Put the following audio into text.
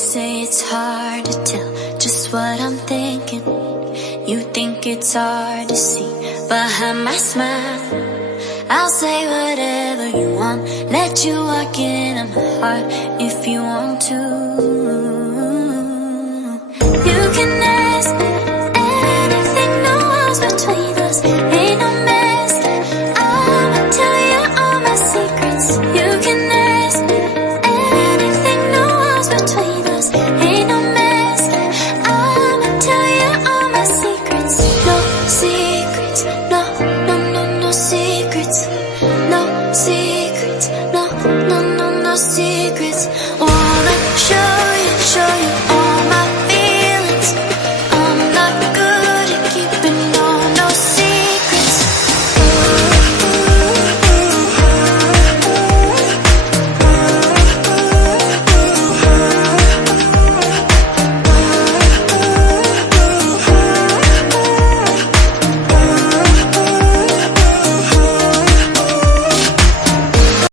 say it's hard to tell just what I'm thinking. You think it's hard to see behind my smile. I'll say whatever you want, let you walk into my heart if you want to. You can ask me